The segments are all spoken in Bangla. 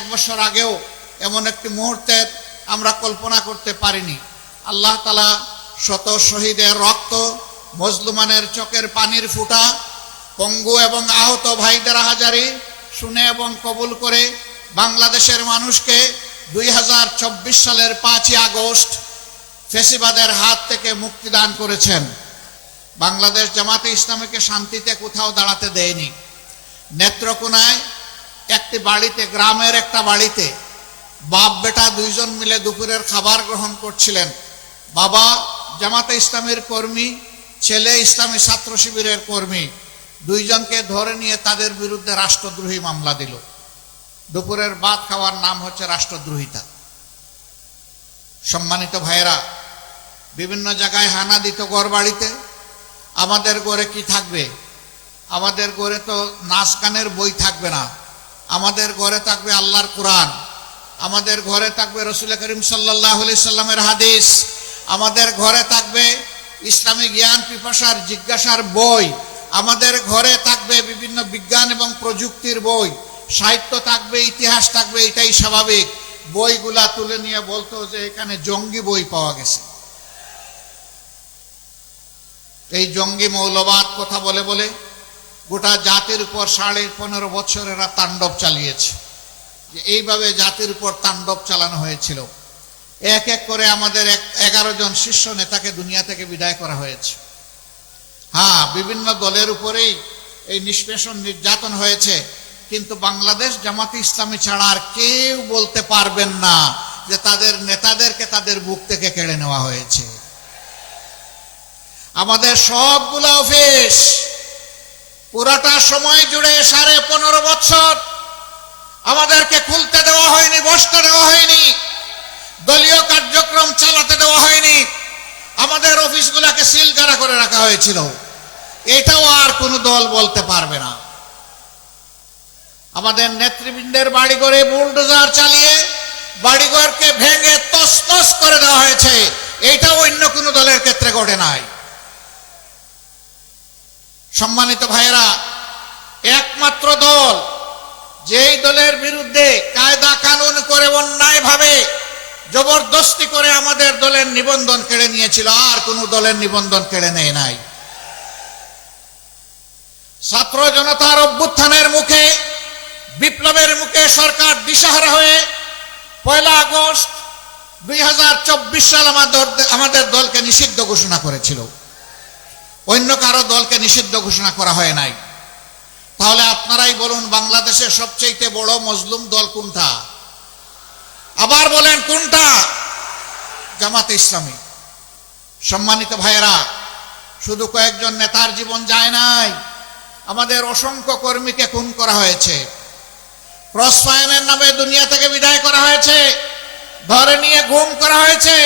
1 বছর আগেও এমন একটি মুহূর্তের আমরা কল্পনা করতে পারিনি। আল্লাহ তাআলা শত শহীদের রক্ত, মজলুমানের চোখের পানির ফুটা, পঙ্গু এবং আহত ভাইদের হাজারি শুনে এবং কবুল করে বাংলাদেশের মানুষকে 2024 সালের 5ই আগস্ট ফ্যাসিবাদের হাত থেকে মুক্তি দান করেছেন। বাংলাদেশ জামাতে ইসলামীকে শান্তিতে কোথাও দাঁড়াতে দেয়নি। নেত্রকোনায় একটি বাড়িতে, গ্রামের একটা বাড়িতে বাপ বেটা দুইজন মিলে দুপুরের খাবার গ্রহণ করছিলেন। বাবা জামাতে ইসলামীর কর্মী, ছেলে ইসলামী ছাত্র শিবিরের কর্মী, দুইজনকে ধরে নিয়ে তাদের বিরুদ্ধে রাষ্ট্রদ্রোহী মামলা দিল। দুপুরের ভাত খাওয়ার নাম হচ্ছে রাষ্ট্রদ্রোহিতা। সম্মানিত ভাইয়েরা, বিভিন্ন জায়গায় হানা দিত ঘর বাড়িতে। আমাদের ঘরে কি থাকবে? আমাদের ঘরে তো নাচ গানের বই থাকবে না, আমাদের ঘরে থাকবে আল্লাহর কোরআন, আমাদের ঘরে থাকবে রাসূল করিম সাল্লাল্লাহু আলাইহি সাল্লামের হাদিস, আমাদের ঘরে থাকবে ইসলামী জ্ঞান পিপাসার জিজ্ঞাসার বই, আমাদের ঘরে থাকবে বিভিন্ন বিজ্ঞান এবং প্রযুক্তির বই, সাহিত্য থাকবে, ইতিহাস থাকবে। এটাই স্বাভাবিক। বইগুলা তুলে নিয়ে বলতো যে এখানে জঙ্গি বই পাওয়া গেছে। এই জঙ্গি মৌলবাদ কথা বলে বলে গোটা জাতির উপর 15.5 বছর এরা তাণ্ডব চালিয়েছে। এইভাবে জাতির উপর তাণ্ডব চালানো হয়েছিল। এক এক করে আমাদের 11 জন শীর্ষ নেতাকে দুনিয়া থেকে বিদায় করা হয়েছে। হ্যাঁ, বিভিন্ন দলের উপরেই এই নিষ্পেষণ নির্যাতন হয়েছে, কিন্তু বাংলাদেশ জামাতে ইসলামী ছাড়া আর কেউ বলতে পারবেন না যে তাদের নেতাদেরকে তাদের বুক থেকে কেড়ে নেওয়া হয়েছে। আমাদের সবগুলো অফিস পুরাটা সময় জুড়ে 15.5 বছর আমাদেরকে খুলতে দেওয়া হয়নি, বসতে দেওয়া হয়নি, দলীয় কার্যক্রম চালাতে দেওয়া হয়নি। আমাদের অফিসগুলোকে সিলগালা করে রাখা হয়েছিল। এটাও আর কোনো দল বলতে পারবে না। আমাদের নেতৃবৃন্দের বাড়িঘরে বুলডোজার চালিয়ে বাড়িঘরকে ভেঙে তছনছ করে দেওয়া হয়েছে। এটাও অন্য কোনো দলের ক্ষেত্রে ঘটে নাই। সম্মানিত ভাইয়েরা, একমাত্র দল যেই দলের বিরুদ্ধে কায়দা কানুন করে অন্যায়ভাবে জবরদস্তি করে আমাদের দলের নিবন্ধন কেড়ে নিয়েছিল, আর কোনো দলের নিবন্ধন কেড়ে নেয় নাই। ছাত্র জনতার অভ্যুত্থানের মুখে, বিপ্লবের মুখে সরকার দিশাহারা হয়ে 1 আগস্ট 2024 সাল আমাদের দলকে নিষিদ্ধ ঘোষণা করেছিল। অন্য কারো দলকে নিষিদ্ধ ঘোষণা করা হয় নাই। তাহলে আপনারাই বলুন, বাংলাদেশের সবচেয়ে বড় মজলুম দল কোনটা? আবার বলেন কোনটা? জামাতে ইসলামী। সম্মানিত ভাইয়েরা, শুধু কয়েকজন নেতার জীবন যায় নাই, আমাদের অসংখ্য কর্মীকে খুন করা হয়েছে, ক্রসফায়ারের নামে দুনিয়া থেকে বিদায় করা হয়েছে, ধরে নিয়ে গুম করা হয়েছে,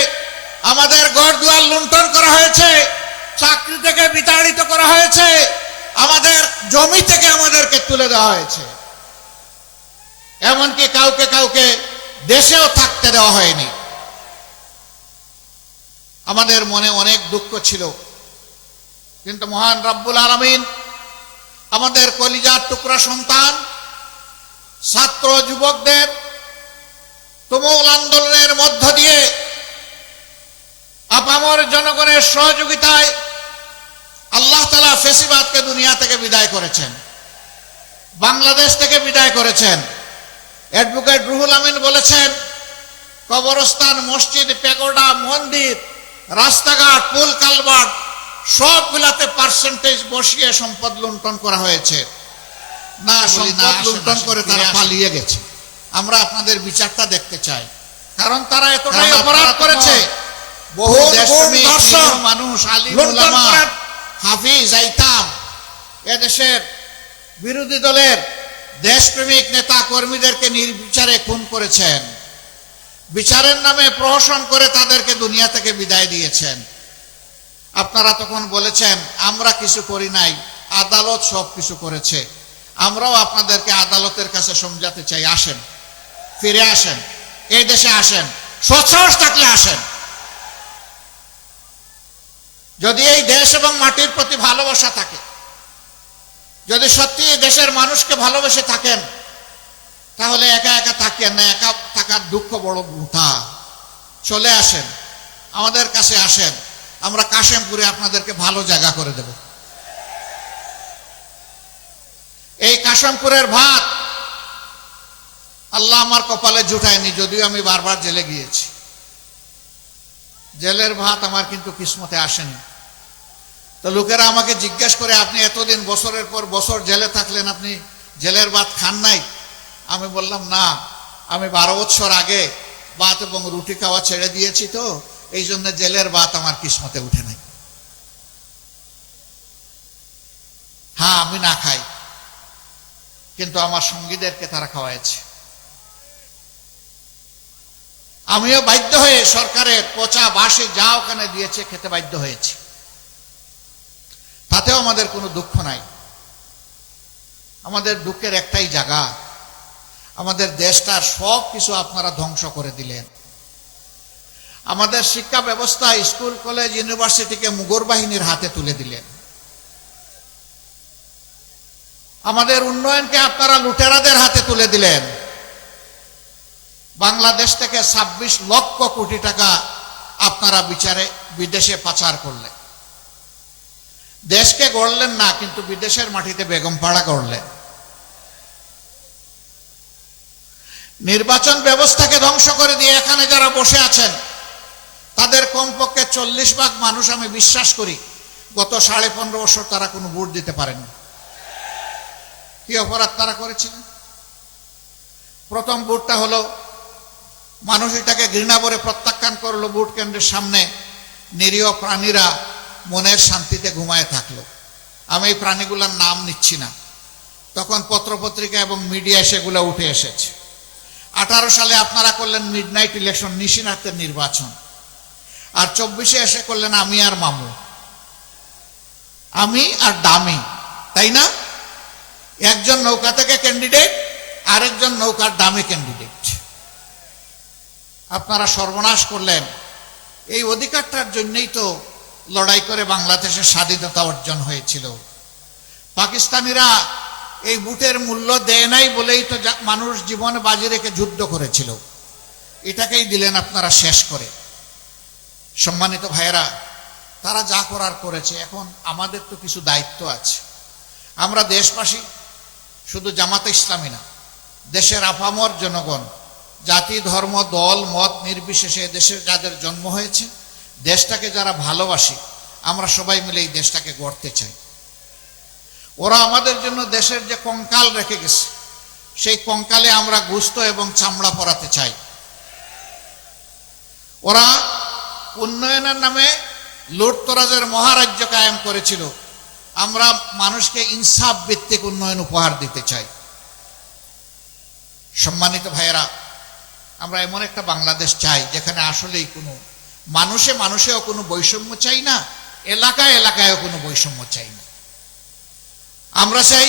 আমাদের ঘর দুয়ার লুণ্ঠন করা হয়েছে, চাকরি থেকে বিতাড়িত করা হয়েছে, আমাদের জমি থেকে আমাদেরকে তুলে দেওয়া হয়েছে, এমনকি কাউকে কাউকে দেশেও থাকতে দেওয়া হয়নি। আমাদের মনে অনেক দুঃখ ছিল, কিন্তু মহান রব্বুল আলামিন আমাদের কলিজার টুকরা সন্তান ছাত্র যুবকদের তুমুল আন্দোলনের মধ্য দিয়ে আপামর জনগণের সহযোগিতায় আল্লাহ তাআলা ফ্যাসিবাদকে দুনিয়া থেকে বিদায় করেছেন, বাংলাদেশ থেকে বিদায় করেছেন। অ্যাডভোকেট রুহুল আমিন বলেছেন, কবরস্থান, মসজিদ, প্যাগোডা, মন্দির, রাস্তাঘাট, পুল কালভার্ট সবগুলাতে পার্সেন্টেজ বসিয়ে সম্পদ লুণ্ঠন করা হয়েছে। না, সম্পদ লুণ্ঠন করে তারা পালিয়ে গেছে। আমরা আপনাদের বিচারটা দেখতে চাই, কারণ তারা এতটাই অপরাধ করেছে। বহু দেশপ্রেমিক মানুষ, আলিম উলামা, হাফিজ, আইতাম এদেশের বিরোধী দলের দেশপ্রেমিক নেতা কর্মীদেরকে নির্বিচারে খুন করেছেন। বিচারের নামে প্রহসন করে তাদেরকে দুনিয়া থেকে বিদায় দিয়েছেন। আপনারা তখন বলেছেন আমরা কিছু করি নাই, আদালত সব কিছু করেছে। আমরাও আপনাদেরকে আদালতের কাছে সমঝাতে চাই, আসেন, ফিরে আসেন, এই দেশে আসেন, সৎসাহস থাকলে আসেন। যদি এই দেশ এবং মাটির প্রতি ভালোবাসা থাকে, যদি সত্যি এই দেশের মানুষকে ভালোবেসে থাকেন, তাহলে একা একা থাকি আজকে না একা থাকার দুঃখ বড় মোটা। চলে আসেন, আমাদের কাছে আসেন, আমরা কাশেমপুরে আপনাদেরকে ভালো জায়গা করে দেব। এই কাশেমপুরের ভাত আল্লাহ আমার কপালে জুটায়নি, যদিও আমি বারবার জেলে গিয়েছি। জেলের ভাত আমার কিন্তু কিসমতে আসেনি। তো লোকেরা আমাকে জিজ্ঞেস করে, আপনি এতদিন বছরের পর বছর জেলে থাকলেন, আপনি জেলের ভাত খান নাই? আমি বললাম, না, আমি 12 বছর আগে ভাত এবং রুটি খাওয়া ছেড়ে দিয়েছি, তো এই জন্য জেলের ভাত আমার কিসমতে উঠে নাই। হ্যাঁ, আমি না খাই, কিন্তু আমার সঙ্গীদেরকে তারা খাওয়াইছে। আমিও বাধ্য হয়ে সরকারের পচা বাসে যা ওখানে দিয়েছে খেতে বাধ্য হয়েছি। তাতেও আমাদের কোনো দুঃখ নাই। আমাদের দুঃখের একটাই জায়গা, আমাদের দেশটার সব কিছু আপনারা ধ্বংস করে দিলেন। আমাদের শিক্ষা ব্যবস্থা, স্কুল, কলেজ, ইউনিভার্সিটিকে মুঘল বাহিনীর হাতে তুলে দিলেন। আমাদের উন্নয়নকে আপনারা লুটেরাদের হাতে তুলে দিলেন। বাংলাদেশ থেকে 26 লক্ষ কোটি টাকা আপনারা বিচারে বিদেশে পাচার করলেন। দেশকে গড়লেন না, কিন্তু বিদেশের মাটিতে বেগমপাড়া গড়লেন। নির্বাচন ব্যবস্থাকে ধ্বংস করে দিয়ে এখানে যারা বসে আছেন তাদের কমপক্ষে 40% মানুষ, আমি বিশ্বাস করি, গত 15.5 বছর তারা কোনো ভোট দিতে পারেনি। কি অপরাধ তারা করেছিলেন? প্রথম ভোটটা হলো, মানুষ এটাকে ঘৃণা করে প্রত্যাখ্যান করলো, ভোট কেন্দ্রের সামনে নিরীহ প্রাণীরা মনের শান্তিতে ঘুমায় থাকলো। আমি এই প্রাণীগুলোর নাম নিচ্ছি না, তখন পত্রপত্রিকা এবং মিডিয়ায় সেগুলো উঠে এসেছে। 18 সালে আপনারা করলেন মিডনাইট ইলেকশন, নিশিনাথের নির্বাচন, আর 24-এ এসে করলেন আমি আর মামু, আমি আর দামি, তাই না? একজন নৌকা থেকে ক্যান্ডিডেট, আরেকজন নৌকার দামি ক্যান্ডিডেট। আপনারা সর্বনাশ করলেন। এই অধিকারটার জন্যই তো লড়াই করে বাংলাদেশের স্বাধীনতা অর্জন হয়েছিল। পাকিস্তানিরা এই বুটের মূল্য দেয় নাই বলেই তো মানুষ জীবনে বাজি রেখে যুদ্ধ করেছিল। এটাকেই দিলেন আপনারা শেষ করে। সম্মানিত ভাইয়েরা, তারা যা করার করেছে, এখন আমাদের তো কিছু দায়িত্ব আছে। আমরা দেশবাসী, শুধু জামাতে ইসলামী না, দেশের আপামর জনগণ, জাতি, ধর্ম, দল, মত নির্বিশেষে দেশের যাদের জন্ম হয়েছে, দেশটাকে যারা ভালোবাসি, আমরা সবাই মিলে এই দেশটাকে গড়তে চাই। ওরা আমাদের জন্য দেশের যে কঙ্কাল রেখে গেছে, সেই কঙ্কালে আমরা গোশত এবং চামড়া পরাতে চাই। ওরা উন্নয়নের নামে লুটতরাজের মহারাজ্য কায়েম করেছিল, আমরা মানুষকে ইনসাফ ভিত্তিক উন্নয়ন উপহার দিতে চাই। সম্মানিত ভাইয়েরা, আমরা এমন একটা বাংলাদেশ চাই যেখানে আসলেই কোনো মানুষেও কোনো বৈষম্য চাই না, এলাকায় এলাকায়ও কোনো বৈষম্য চাই না। আমরা চাই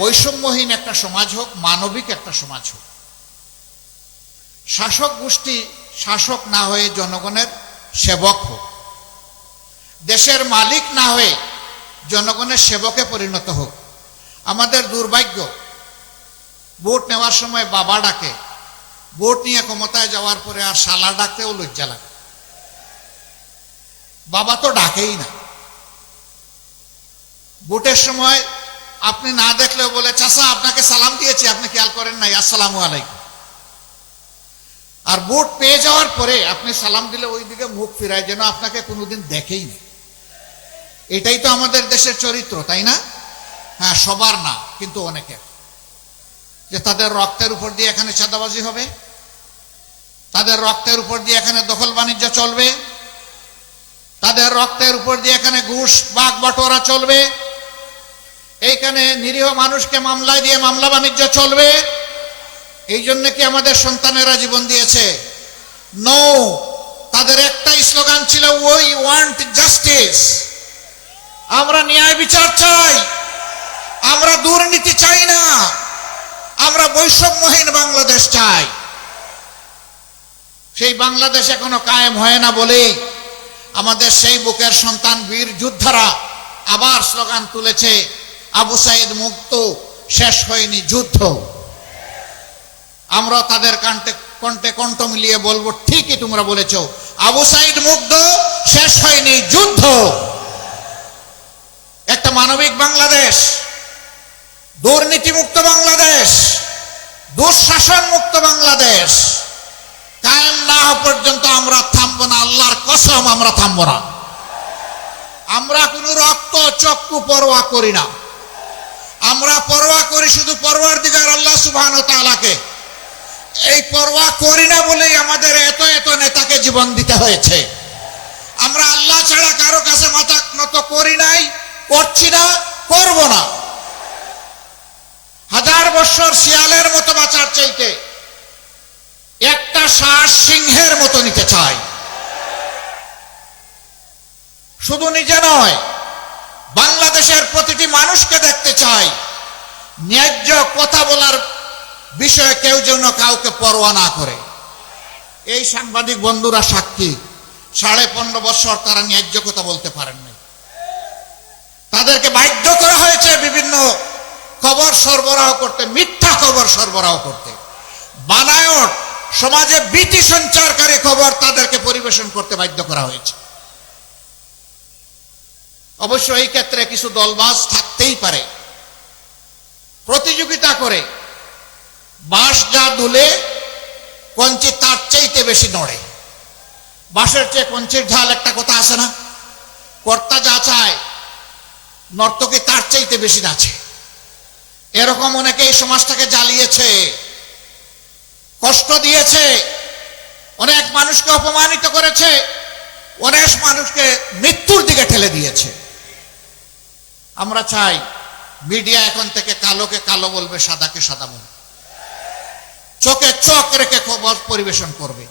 বৈষম্যহীন একটা সমাজ হোক, মানবিক একটা সমাজ হোক। শাসক গোষ্ঠী শাসক না হয়ে জনগণের সেবক হোক, দেশের মালিক না হয়ে জনগণের সেবকে পরিণত হোক। আমাদের দুর্ভাগ্য, ভোট নেওয়ার সময় বাবা ডাকে, ভোট নিয়ে ক্ষমতায় যাওয়ার পরে আর শালা ডাকতেও লজ্জা লাগে। বাবা তো ডাকেই না। ভোটের সময় আপনি না দেখলেও বলে, চাচা আপনাকে সালাম দিয়েছি, আপনি খেয়াল করেন নাই, আসসালামু আলাইকুম। আর ভোট পেয়ে যাওয়ার পরে আপনি সালাম দিলে ওই দিকে মুখ ফিরায়, যেন আপনাকে কোনোদিন দেখেই না। এটাই তো আমাদের দেশের চরিত্র, তাই না? হ্যাঁ, সবার না, কিন্তু অনেকের, যে তাদের রক্তের উপর দিয়ে এখানে চাঁদাবাজি হবে, তাদের রক্তের উপর দিয়ে এখানে দখল বাণিজ্য চলবে, তাদের রক্তের উপর দিয়ে এখানে ঘুষ বাগ বাটোয়ারা চলবে, এইখানে নিরীহ মানুষকে মামলায় দিয়ে মামলা বাণিজ্য চলবে। এই জন্য কি আমাদের সন্তানেরা জীবন দিয়েছে? নো। তাদের একটাই স্লোগান ছিল, উই ওয়ান্ট জাস্টিস। আমরা ন্যায় বিচার চাই, আমরা দুর্নীতি চাই না, আমরা বৈষম্যহীন বাংলাদেশ চাই। সেই বাংলাদেশ এখনো কায়েম হয় না বলে আমাদের সেই বুকের সন্তান বীর যোদ্ধারা আবার স্লোগান তুলেছে, আবু সাইদ মুক্ত, শেষ হয়নি যুদ্ধ। আমরা তাদের কণ্ঠে কণ্ঠ মিলিয়ে বলবো, ঠিকই তোমরা বলেছো, আবু সাইদ মুগ্ধ, শেষ হয়নি যুদ্ধ। একটা মানবিক বাংলাদেশ, দুর্নীতিমুক্ত বাংলাদেশ, দুঃশাসন মুক্ত বাংলাদেশ কায়েম না হওয়া পর্যন্ত আমরা থামবো না। আল্লাহর কসম আমরা থামবো না। আমরা কোনো রক্ত চক্ষু পরোয়া করি না। আমরা পরোয়া করি শুধু পরওয়ারদিগার আল্লাহ সুবহানাহু ওয়া তাআলাকে। এই পরোয়া করি না বলেই আমাদের এত এত নেতাকে জীবন দিতে হয়েছে। আমরা আল্লাহ ছাড়া কারো কাছে মাথা নত করি নাই, করছি না, করব না। 1000 বছর শিয়ালের মতো বাঁচার চাইতে একটা শ্বাস সিংহের মতো নিতে চাই। শুধু নিজে নয়, বাংলাদেশের প্রতিটি মানুষকে দেখতে চাই ন্যায্য কথা বলার বিষয়ে কেউ যেন কাউকে পরোয়া না করে। এই সাংবাদিক বন্ধুরা সাক্ষী, 15.5 বছর তারা ন্যায্য কথা বলতে পারেননি। তাদেরকে বাধ্য করা হয়েছে বিভিন্ন খবর সরবরাহ করতে, মিথ্যা খবর সরবরাহ করতে, বানায়ট সমাজে ভীতি সঞ্চারকারী খবর তাদেরকে পরিবেশন করতে বাধ্য করা হয়েছে। অবশ্য এই ক্ষেত্রে কিছু দলবাজ থাকতেই পারে, প্রতিযোগিতা করে। বাঁশ যা দুলে কঞ্চি তার চাইতে বেশি নড়ে। বাঁশের চেয়ে কঞ্চির ঝাল একটা কথা আছে না? কর্তা যা চায় নর্তকী তার চাইতে বেশি নাচে। এরকম অনেকে এই সমাজটাকে জ্বালিয়েছে, কষ্ট দিয়েছে, অনেক মানুষকে অপমানিত করেছে, অনেক মানুষকে মৃত্যুর দিকে ঠেলে দিয়েছে। আমরা চাই মিডিয়া এখন থেকে কালোকে কালো বলবে, সাদাকে সাদা বলবে, চোখে চোখ রেখে খবর পরিবেশন করবে।